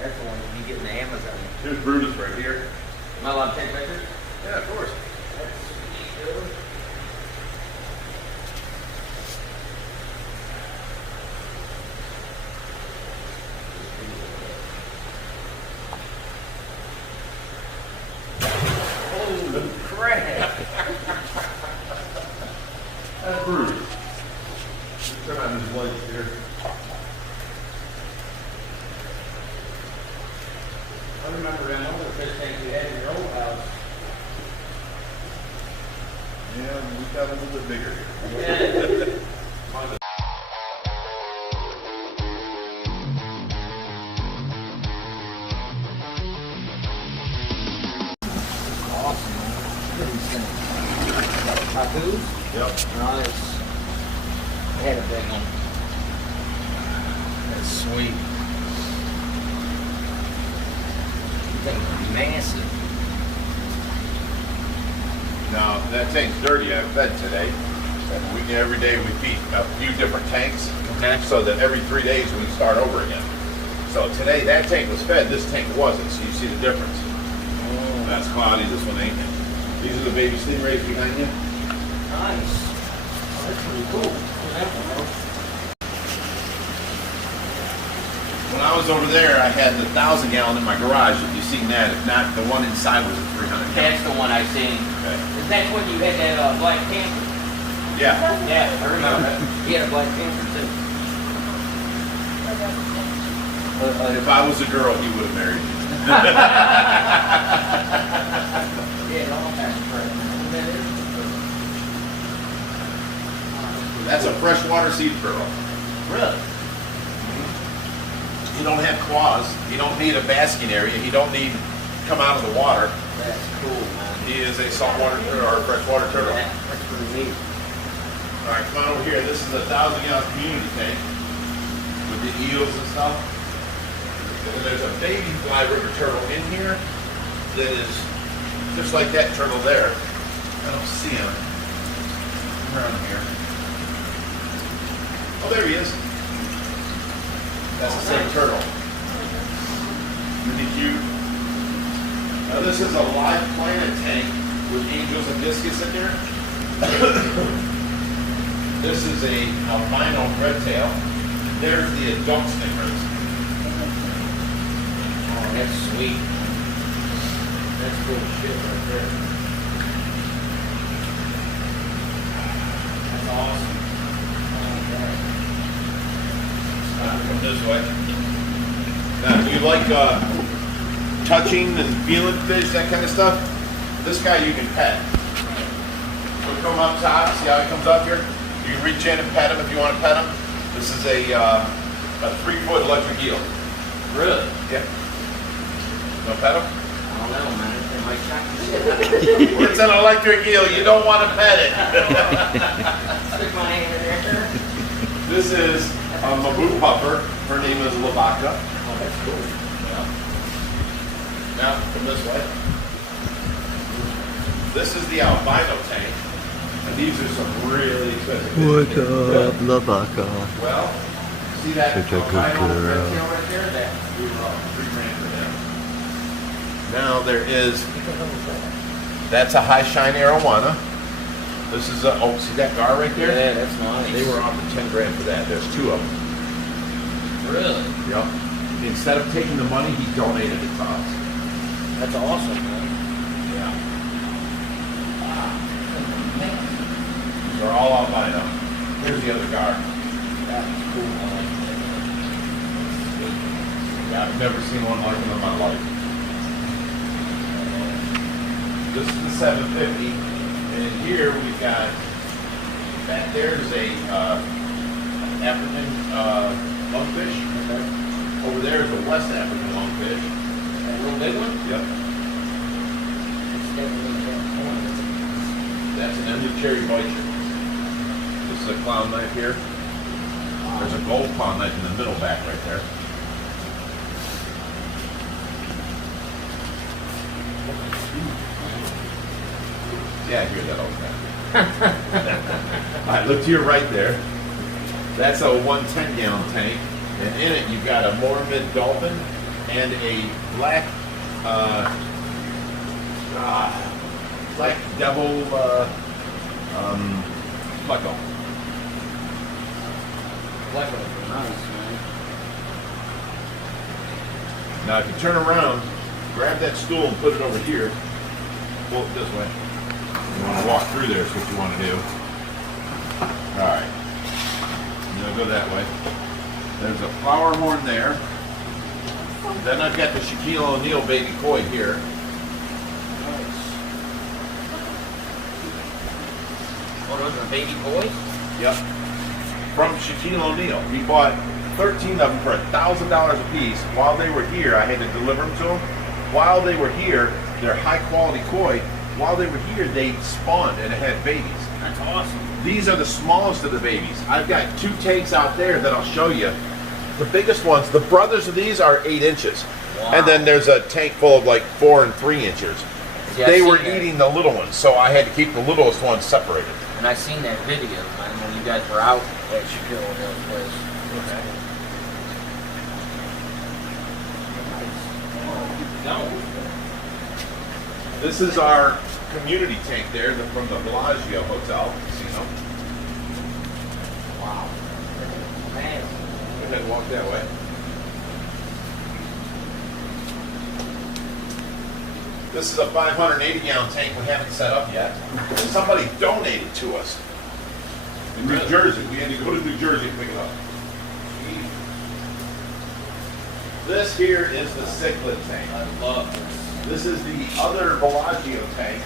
That's the one you get in the Amazon. Here's Brutus right here. Am I allowed to take pictures? Yeah, of course. Holy crap! That's Brutus. Turn on his lights here. I remember that other fish tank you had in your old house. Yeah, we got a little bit bigger here. Yeah. Awesome, man. Look at these things. Papoose? Yep. Nice. They had a big one. That's sweet. Things are massive. Now, that tank's dirty. I fed today. Every day we feed a few different tanks. Okay. So that every 3 days we start over again. So today that tank was fed, this tank wasn't, so you see the difference. Oh. That's cloudy, this one ain't. These are the baby stingrays behind you. Nice. Oh, that's pretty cool. Look at that one, When I was over there, I had the 1,000 gallon in my garage. If you've seen that, if not, the one inside was a 300 gallon. that's the one I seen. Okay. Is that when you had that black panther? Yeah. Yeah, I remember that. He had a black panther too. If I was a girl, he would have married me. Yeah, all that's correct. That's a freshwater sea turtle. Really? You don't have claws. You don't need a basking area. You don't need to come out of the water. That's cool, man. He is a saltwater turtle or a freshwater turtle. Yeah, that's pretty neat. All right, come on over here. This is a 1,000 gallon community tank with the eels and stuff. And there's a baby fly river turtle in here that is just like that turtle there. I don't see him around here. Oh, there he is. That's the same turtle. Pretty cute. Now this is a live planet tank with angels and discus in there. This is a albino redtail. There's the adult stingrays. Oh, that's sweet. That's cool shit right there. That's awesome. Come this way. Now, if you like touching and feeling fish, that kind of stuff, this guy you can pet. He'll come up top, see how he comes up here? You can reach in and pet him if you want to pet him. This is a 3-foot electric eel. Really? Yeah. No pet him? I don't know, man. It might shock the shit out of It's an electric eel. You don't want to pet it. Stick my hand in there. This is a Mabu pupper. Her name is Lavaca. Oh, that's cool. Yeah. Now, come this way. This is the albino tank. And these are some really expensive fish. What up, Lavaca? Well, see that Such a good albino girl. redtail right there? We were off $3,000 for them. Now there is, that's a high shine arowana. This is a, oh, see that gar right there? Yeah, that's nice. They were offered $10,000 for that. There's 2 of them. Really? Yep. Instead of taking the money, he donated it to us. That's awesome, man. Yeah. These are all albino. Here's the other gar. That's cool. I like that. Yeah, I've never seen one like them in my life. This is the 750. And in here we've got, back there's a African lungfish. Okay. Over there is a West African lungfish. That real big one? Yep. It's definitely that point. That's an Emu cherry bicher. This is a clown knife here. There's a gold clown knife in the middle back right there. Yeah, I hear that all the time. I right, look to your right there. That's a 110-gallon tank, and in it you've got a Mormon dolphin and a black black devil pleco. Pleco's nice, man. Now, if you turn around, grab that stool and put it over here. Pull it this way. You want to walk through there is what you want to do. All right. Now go that way. There's a flower horn there. Then I've got the Shaquille O'Neal baby koi here. What are those, baby boys? Yep. From Shaquille O'Neal. We bought 13 of them for $1,000 a piece. While they were here, I had to deliver them to them. While they were here, they're high quality koi. While they were here, they spawned and it had babies. That's awesome. These are the smallest of the babies. I've got 2 tanks out there that I'll show you. The biggest ones, the brothers of these are 8 inches. Wow. And then there's a tank full of like 4 and 3 inches. Yeah, They I've were seen that. eating the little ones, so I had to keep the littlest ones separated. And I seen that video, man, when you guys were out at Shaquille O'Neal's place. Okay. No. This is our community tank there from the Bellagio Hotel Casino. Wow. Man. Go ahead and walk that way. This is a 580-gallon tank we haven't set up yet. Somebody donated to us in New Jersey. We had to go to New Jersey to pick it up. This here is the cichlid tank. I love this. This is the other Bellagio tank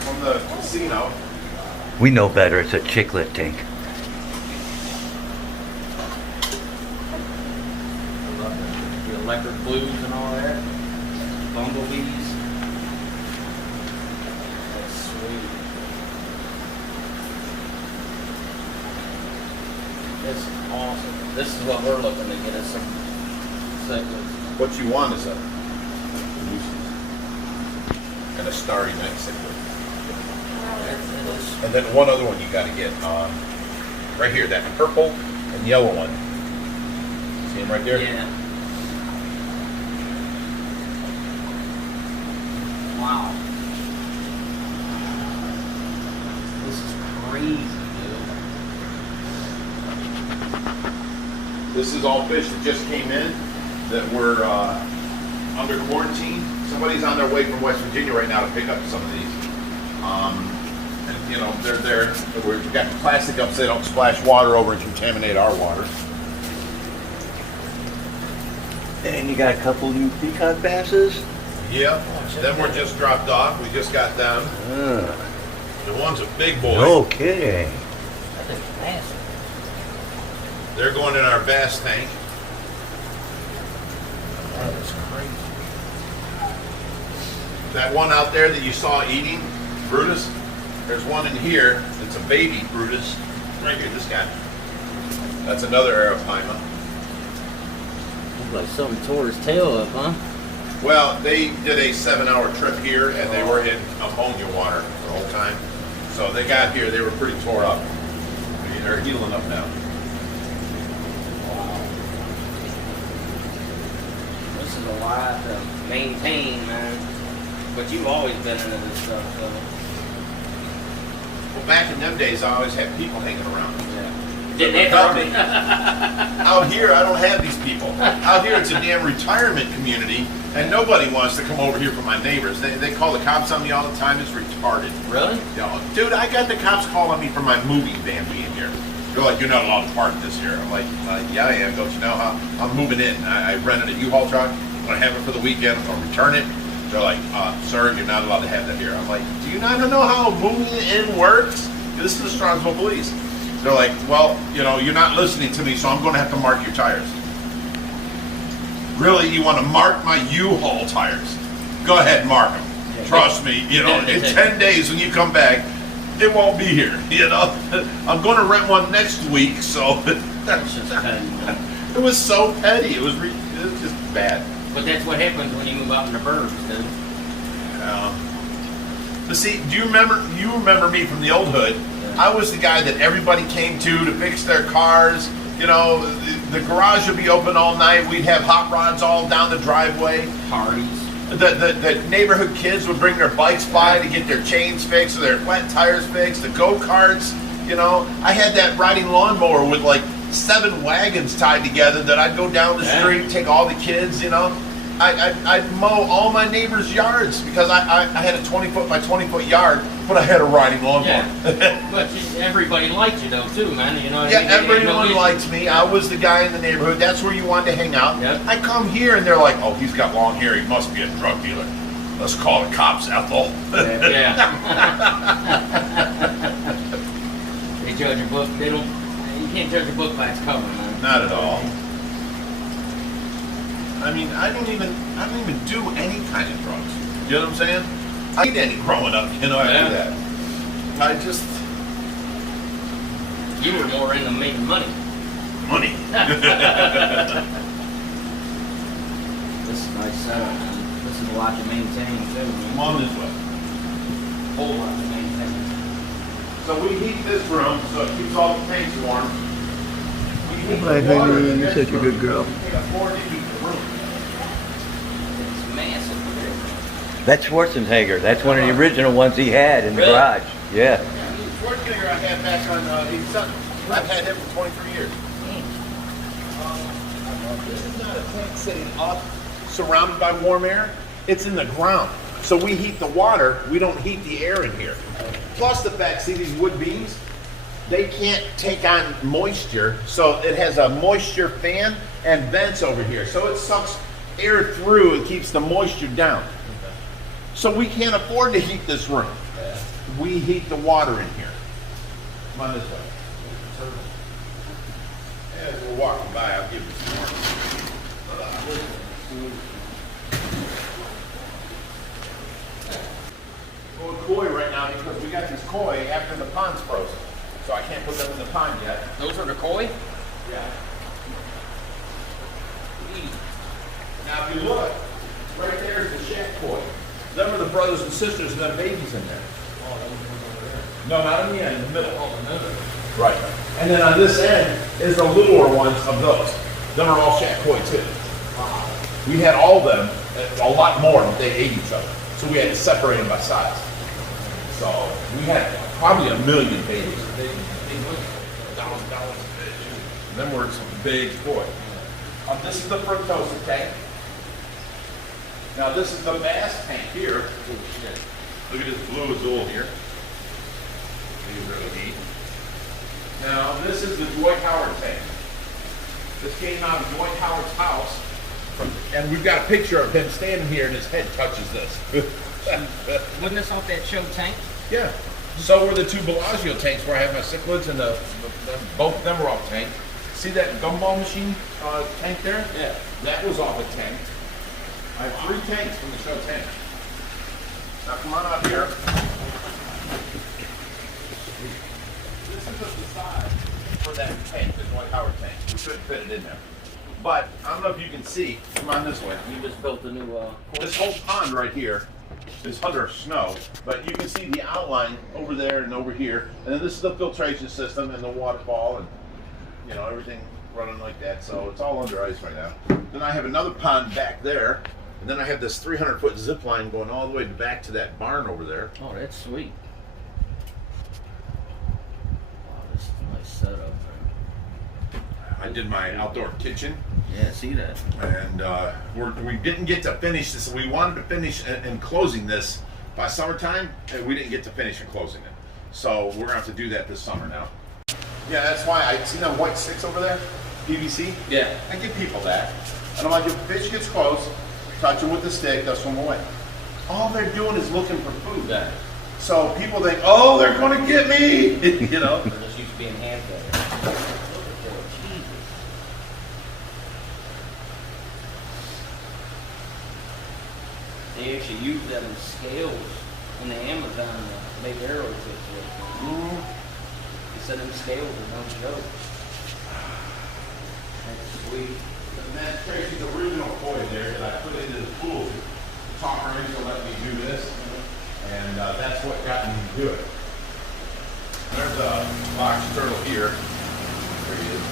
from the casino. We know better. It's a cichlid tank. I love the electric blues and all that. Bumblebees. That's sweet. This is awesome. This is what we're looking to get us some cichlids. What you want is a and a starry night cichlid. And then one other one you got to get right here, that purple and yellow one. See him right there? Yeah. Wow. This is crazy, dude. This is all fish that just came in that were under quarantine. Somebody's on their way from West Virginia right now to pick up some of these. And you know, they're there. We've got the plastic up so they don't splash water over and contaminate our water. And you got a couple new peacock basses? Yeah. Them were just dropped off. We just got them. The one's a big boy. No kidding. That is massive. They're going in our bass tank. That is crazy. That one out there that you saw eating, Brutus, there's one in here. It's a baby Brutus. Right here, this guy. That's another arapaima. Looks like something tore his tail up, huh? Well, they did a 7-hour trip here, and they were in ammonia water the whole time. So they got here, they were pretty tore up. I mean, they're healing up now. This is a lot to maintain, man. But you've always been into this stuff, so. Well, back in them days, I always had people hanging around. Yeah. Didn't have to. Out here, I don't have these people. Out here, it's a damn retirement community, and nobody wants to come over here for my neighbors. They call the cops on me all the time. It's retarded. Really? You know, dude, I got the cops calling me for my moving van being here. They're like, you're not allowed to park this here. I'm like, yeah, I am. Don't you know how I'm moving in? I rented a U-Haul truck. I'm going to have it for the weekend. I'm going to return it. They're like, sir, you're not allowed to have that here. I'm like, do you not know how moving in works? This is the Strongsville police. They're like, well, you know, you're not listening to me, so I'm going to have to mark your tires. Really, you want to mark my U-Haul tires? Go ahead, mark them. Yeah. Trust me, you know, in 10 days when you come back, it won't be here, you know. I'm going to rent one next week, so That's just petty, man. it was so petty. It was just bad. But that's what happens when you move out in the burbs, dude. But see, do you remember me from the old hood? I was the guy that everybody came to fix their cars. You know, the garage would be open all night. We'd have hot rods all down the driveway. Parties. The neighborhood kids would bring their bikes by to get their chains fixed or their flat tires fixed, the go-karts, you know. I had that riding lawnmower with like 7 wagons tied together that I'd go down the street, take all the kids, you know. I'd mow all my neighbors' yards because I had a 20-foot by 20-foot yard, but I had a riding lawnmower. Yeah. But everybody liked you though too, man. You know what Yeah, I mean? everyone liked me. I was the guy in the neighborhood. That's where you wanted to hang out. Yep. I come here and they're like, "Oh, he's got long hair. He must be a drug dealer. Let's call the cops, Ethel." Yeah. They judge a book. They don't. You can't judge a book by its cover, man. Not at all. I mean, I don't even do any kind of drugs. You know what I'm saying? I didn't any growing up, you know, after that. I just You were more into making money. money. This is a nice setup, man. This is a lot to maintain too. Come on this way. Whole lot to maintain. So we heat this room so it keeps all the tanks warm. We heat Hi, the water honey, in you're this such a room. good girl. We can't afford to heat the room. It's massive. That's Schwarzenegger. That's one of the original ones he had in the Really? garage. Yeah. Schwarzenegger I had back on, I've had him for 23 years. This is not a tank sitting up, surrounded by warm air. It's in the ground. So we heat the water, we don't heat the air in here. Plus the fact, see these wood beams? They can't take on moisture, so it has a moisture fan and vents over here. So it sucks air through and keeps the moisture down. So we can't afford to heat this room. We heat the water in here. Come on this way. As we're walking by, I'll give you some more. We're koi right now because we got these koi after the pond's frozen. So I can't put them in the pond yet. Those are the koi? Yeah. Now if you look, right there is the shack koi. Them are the brothers and sisters and them babies in there. No, not in the end, in the middle. Right. And then on this end is the littler ones of those. Them are all shack koi too. We had all of them, a lot more, but they ate each other. So we had to separate them by size. So we had probably 1 million babies. Them were some big koi. This is the fructosa tank. Now this is the bass tank here. Look at this blue azul here. These are really neat. Now this is the Dwight Howard tank. This came out of Dwight Howard's house. And we've got a picture of him standing here and his head touches this. Wasn't this off that show tank? Yeah. So were the 2 Bellagio tanks where I have my cichlids and both of them were off tank. See that gumball machine tank there? Yeah. That was off a tank. I have 3 tanks from the show tank. Now come on out here. This is just the size for that tank, the Dwight Howard tank. We couldn't fit it in there. But I don't know if you can see. Come on this way. You just built a new This whole pond right here is under snow, but you can see the outline over there and over here. And then this is the filtration system and the waterfall and, you know, everything running like that. So it's all under ice right now. Then I have another pond back there. And then I have this 300-foot zip line going all the way back to that barn over there. Oh, that's sweet. Wow, this is a nice setup, man. I did my outdoor kitchen. Yeah, see that. And we didn't get to finish this. We wanted to finish and closing this by summertime, and we didn't get to finish and closing it. So we're gonna have to do that this summer now. Yeah, that's why I see them white sticks over there, PVC. Yeah. I give people that. And I'm like, if the fish gets close, touch them with the stick, they'll swim away. All they're doing is looking for food. Yeah. So people think, oh, they're gonna get me, you know. They're just used to being hand fed. They actually use them as scales in the Amazon to make arrow tips with. They said them scales are no joke. That's sweet. And that's Tracy's original koi there that I put into the pool. The talk her into let me do this, and that's what got me to do it. There's there's a box turtle here. There he is.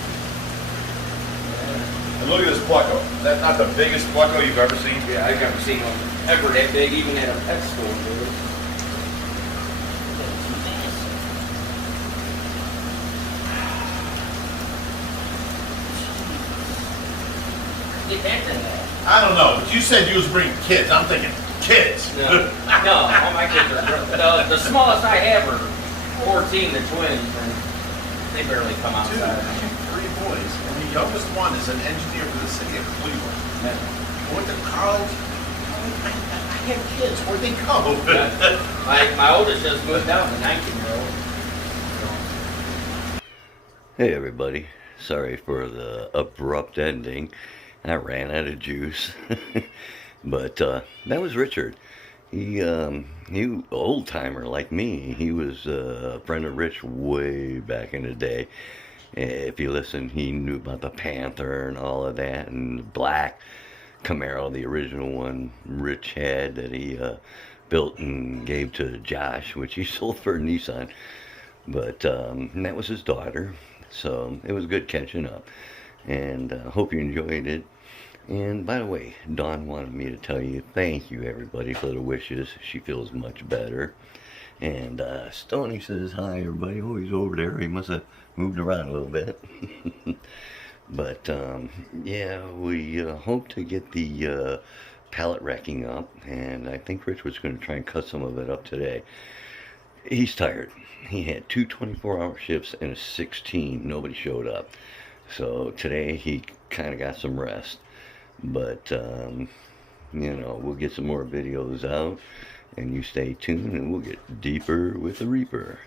And look at this plucko. That's not the biggest plucko you've ever seen? Yeah, I've never seen one ever that big, even at a pet store, dude. Get back to that. I don't know, but you said you was bringing kids. I'm thinking kids. No, all my kids are grown. The smallest I have are 14, the twins, and they barely come Dude, I outside. have 3 boys, and the youngest one is an engineer for the city of Cleveland. Yeah. Went to college. I have kids. Where'd they go? My oldest just moved out, the 19-year-old. Hey everybody, sorry for the abrupt ending. I ran out of juice. But that was Richard. He old timer like me. He was a friend of Rich way back in the day. If you listen, he knew about the Panther and all of that, and the black Camaro, the original one Rich had that he built and gave to Josh, which he sold for a Nissan. But and that was his daughter, so it was good catching up. And hope you enjoyed it. And by the way, Dawn wanted me to tell you thank you everybody for the wishes. She feels much better. And Stoney says hi everybody. Oh, he's over there. He must have moved around a little bit. But yeah, we hope to get the pallet racking up, and I think Rich was going to try and cut some of it up today. He's tired. He had 2 24-hour shifts and a 16. Nobody showed up. So today he kind of got some rest. But, you know, we'll get some more videos out, and you stay tuned, and we'll get deeper with the Reaper.